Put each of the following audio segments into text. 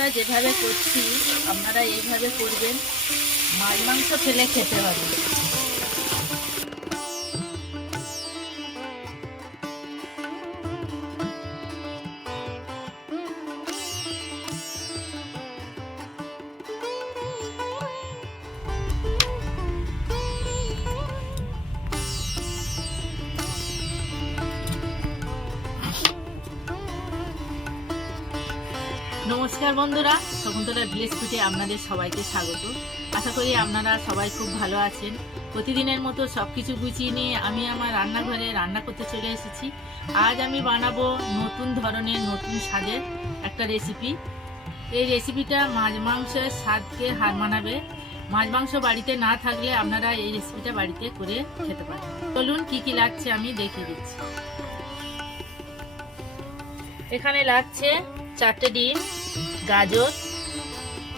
মাছটা যেভাবে করছি আপনারা এইভাবে করবেন। মাছ মাংস ফেলে খেতে হবে নমস্কার বন্ধুরা শকুন্তলা ভিলেজ ফুটে আপনাদের সবাইকে স্বাগত। আশা করি আপনারা সবাই খুব ভালো আছেন। প্রতিদিনের মতো সব কিছু গুছিয়ে নিয়ে আমি আমার রান্নাঘরে রান্না করতে চলে এসেছি। আজ আমি বানাবো নতুন ধরনের, নতুন স্বাদের একটা রেসিপি এই রেসিপিটা মাছ মাংসের স্বাদকে হার মানাবে। মাছ মাংস বাড়িতে না থাকলে আপনারা এই রেসিপিটা বাড়িতে করে খেতে পারেন। চলুন কি কি লাগছে আমি দেখিয়ে দিচ্ছি। এখানে লাগছে চারটে ডিম, গাজর,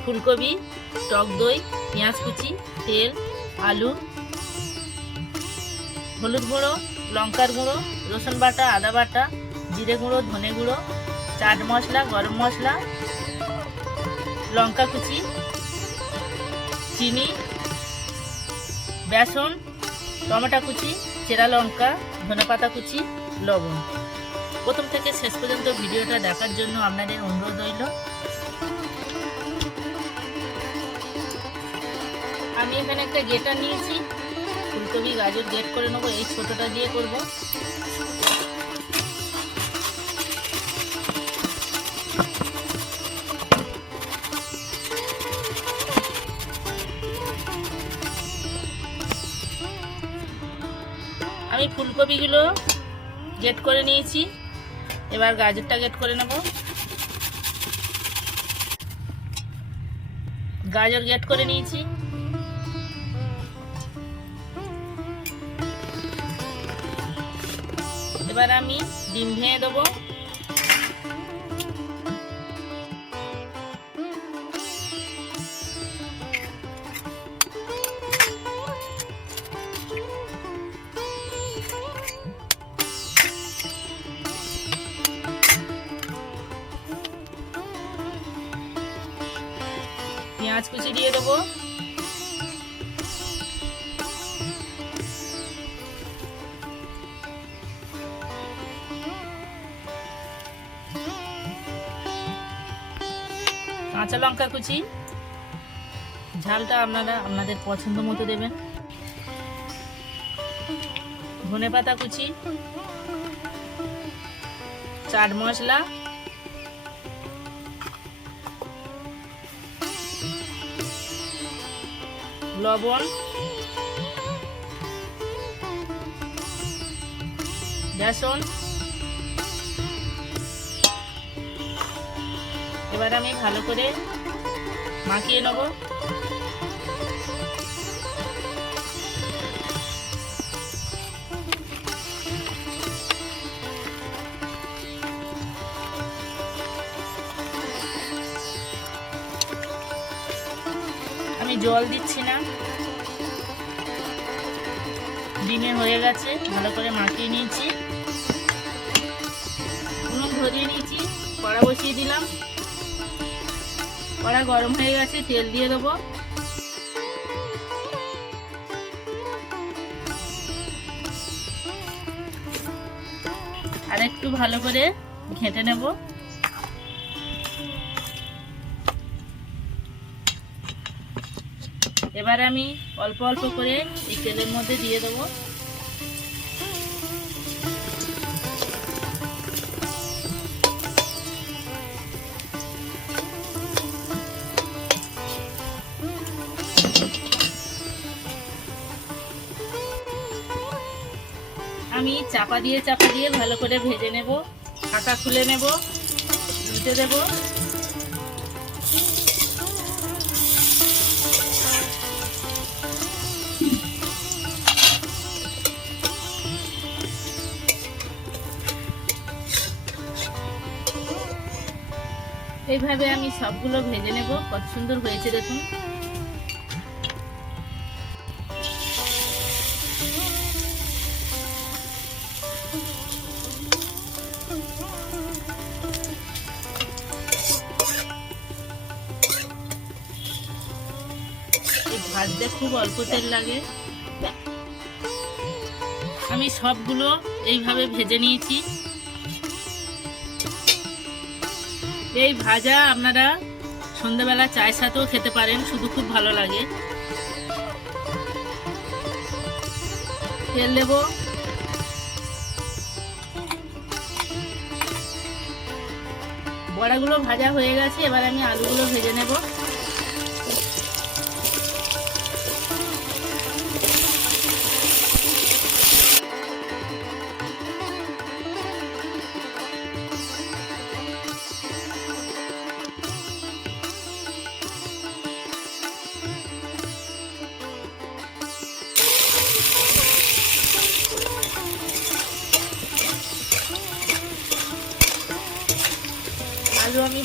ফুলকপি, টক দই, পেঁয়াজ কুচি, তেল, আলু, হলুদ গুঁড়ো, লঙ্কার গুঁড়ো, রসুন বাটা, আদা বাটা, জিরে গুঁড়ো, ধনে গুঁড়ো, চাট মশলা, গরম মশলা, লঙ্কা কুচি, চিনি, বেসন, টমেটো কুচি, চেরা লঙ্কা, ধনেপাতা কুচি, লবণ। প্রথম থেকে শেষ পর্যন্ত ভিডিওটা দেখার জন্য আপনাদের অনুরোধ রইল। আমি এখানে একটা গেটার নিয়েছি। ফুলকপি, গাজর গেট করে নেব, এই ছোটোটা দিয়ে করব। আমি ফুলকপিগুলো গেট করে নিয়েছি। এবার গাজরটা গেট করে নেব। গাজর গেট করে নিয়েছি। এবার আমি ডিম ভেঙে দেবো। কাঁচা লঙ্কা কুচি। ঝালটা আপনারা আপনাদের পছন্দ মতো দেবেন। ধনে পাতা কুচি। চাট মশলা। লবণ। বেসন। এবার আমি ভালো করে মাখিয়ে নেব। আমি জল দিচ্ছি না। ডিমে হয়ে গেছে, ভালো করে মাখিয়ে নিয়েছি। উনুন ধরিয়ে নিয়েছি, কড়া বসিয়ে দিলাম। কড়া গরম হয়ে গেছে, তেল দিয়ে দেবো। আর একটু ভালো করে ঘেঁটে নেব। এবার আমি অল্প অল্প করে এই তেলের মধ্যে দিয়ে দেবো। চাপা দিয়ে চাপা দিয়ে ভালো করে ভেজে নেব, ঢাকা খুলে নেব, উল্টে দেব। এইভাবে আমি সবগুলো ভেজে নেব, কত সুন্দর হয়েছে দেখুন। খুব অল্প তেল লাগে। আমি সবগুলো এইভাবে ভেজে নিয়েছি। এই ভাজা আপনারা সন্ধ্যাবেলা চায়ের সাথেও খেতে পারেন, শুধু খুব ভালো লাগে। তেল দেবো। বড়াগুলো ভাজা হয়ে গেছে, এবার আমি আলুগুলো ভেজে নেব।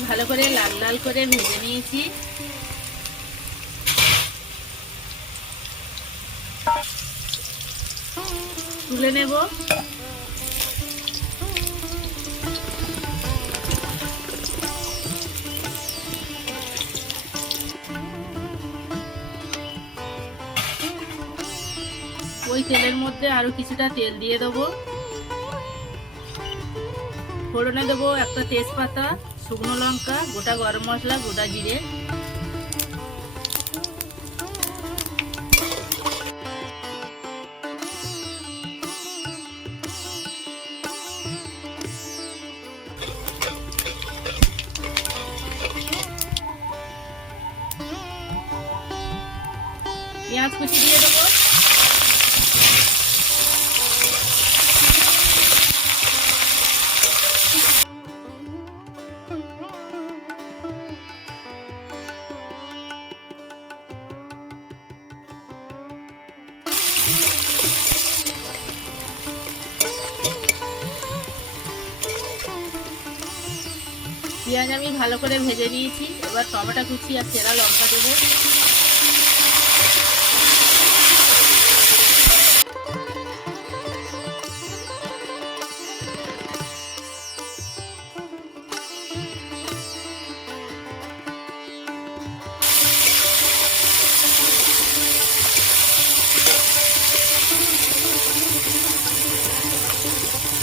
ভালো করে লাল লাল করে ভেজে নিয়েছি। তুলে নেব। ওই তেলের মধ্যে আরও কিছুটা তেল দিয়ে দেবো। ফোড়নে দেবো একটা তেজপাতা। শুকনো লঙ্কা গোটা গরম মশলা গোটা জিরে। পেঁয়াজ কুচি দিয়ে পেঁয়াজ আমি ভালো করে ভেজে নিয়েছি। এবার টমেটো কুচি আর চেরা লঙ্কা দেবো।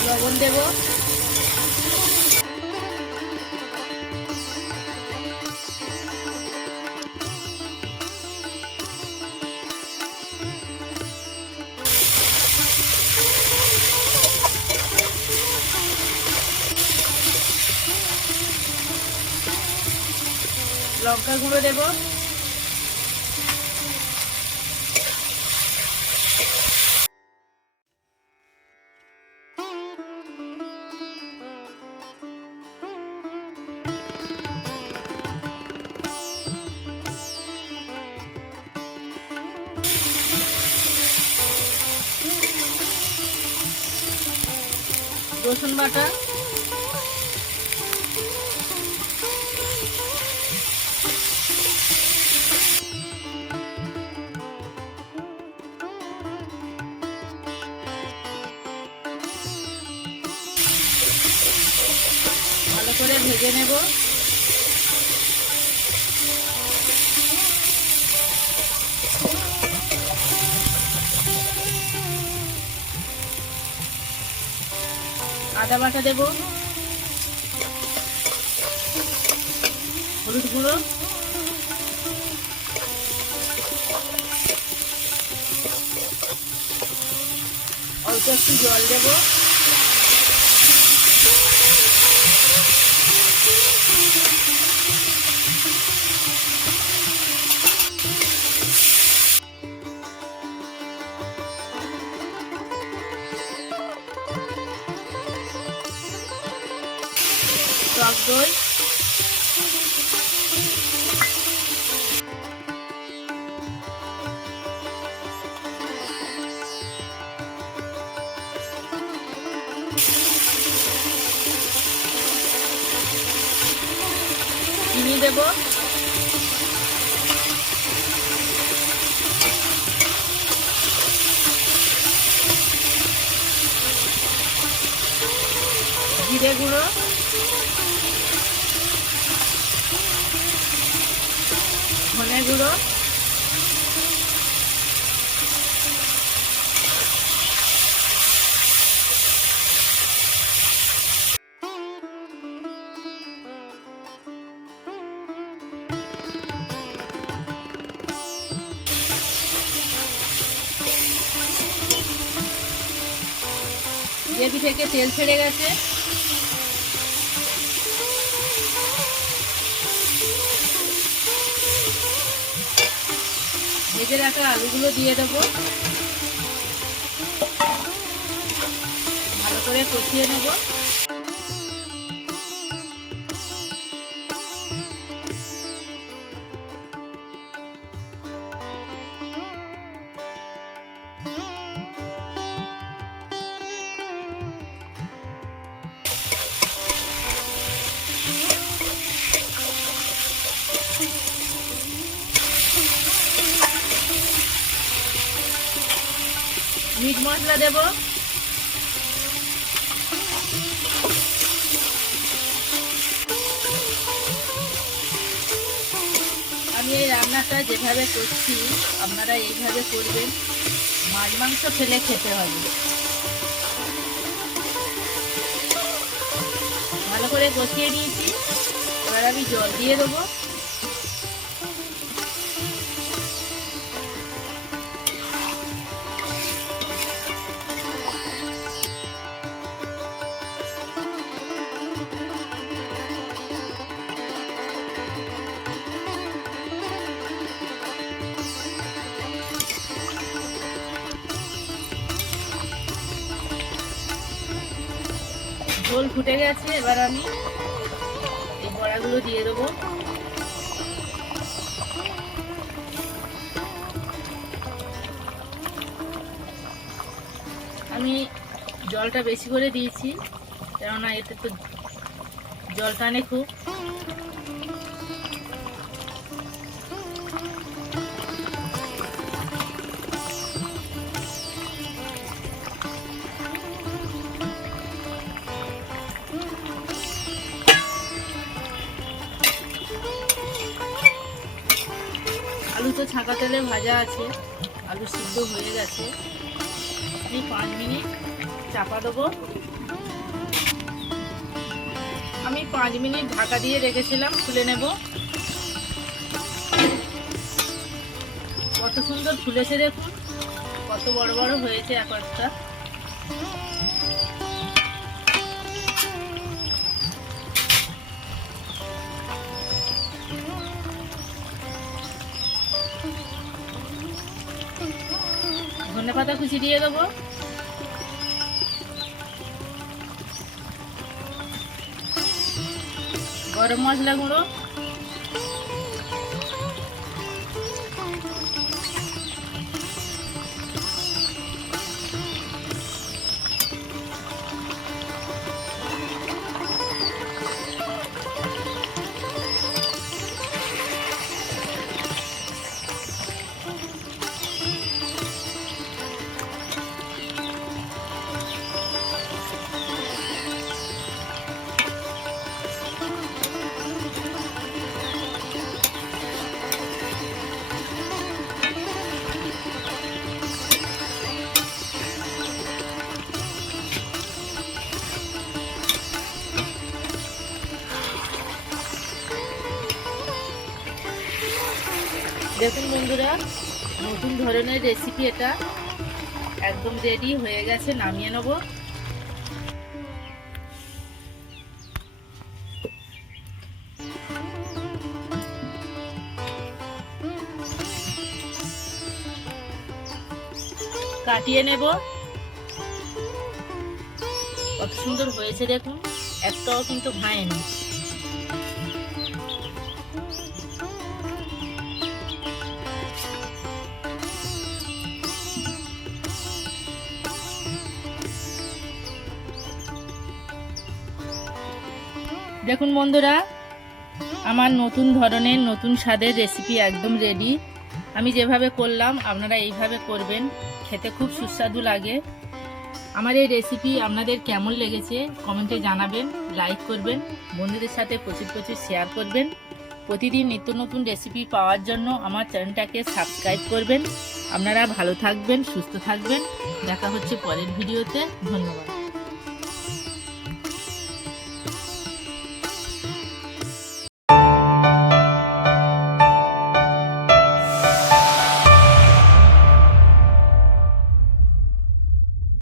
লবণ দেবো। লঙ্কা গুঁড়ো দেব। রসুন বাটা। করে ভেজে নেব। আদা বাটা দেব। হলুদ গুঁড়ো। অল্প একটু জল দেবো। দই চিনি দেব। জিরে গুঁড়ো। ধনে গুঁড়ো। গ্রেভি থেকে তেল ছেড়ে গেছে। ভেজে রাখা আলুগুলো দিয়ে দেবো। ভালো করে কষিয়ে নেব। মিট মশলা দেবো। আমি এই রান্নাটা যেভাবে করছি, আপনারা এইভাবে করবেন। মাছ মাংস ফেলে খেতে হবে। ভালো করে কষিয়ে নিয়েছি। এবার আমি জল দিয়ে দেবো। ফুটে গেছে, এবার আমি এই বড়াগুলো দিয়ে দেবো। আমি জলটা বেশি করে দিয়েছি, কেননা এতে তো জল টানে খুব। আলু তো ছাঁকা তেলে ভাজা আছে, আলু সিদ্ধ হয়ে গেছে। আমি পাঁচ মিনিট চাপা দেবো। আমি পাঁচ মিনিট ঢাকা দিয়ে রেখেছিলাম, খুলে নেব। কত সুন্দর ফুলেছে দেখুন, কত বড় বড় হয়েছে এক একটা। পাতা কুচি দিয়ে দেবো। গরম মশলা গুঁড়ো। দেখুন বন্ধুরা, নতুন ধরনের রেসিপি এটা। একদম রেডি হয়ে গেছে, নামিয়ে নেব। কাটিয়ে নেব। কত সুন্দর হয়েছে দেখুন, একটাও কিন্তু ভাঙেনি দেখুন বন্ধুরা, আমার নতুন ধরনের, নতুন স্বাদের রেসিপি একদম রেডি আমি যেভাবে করলাম, আপনারা এইভাবে করবেন। খেতে খুব সুস্বাদু লাগে। আমার এই রেসিপি আপনাদের কেমন লেগেছে কমেন্টে জানাবেন লাইক করবেন, বন্ধুদের সাথে প্রচুর প্রচুর শেয়ার করবেন। প্রতিদিন নিত্য নতুন রেসিপি পাওয়ার জন্য আমার চ্যানেলটাকে সাবস্ক্রাইব করবেন। আপনারা ভালো থাকবেন, সুস্থ থাকবেন। দেখা হচ্ছে পরের ভিডিওতে ধন্যবাদ।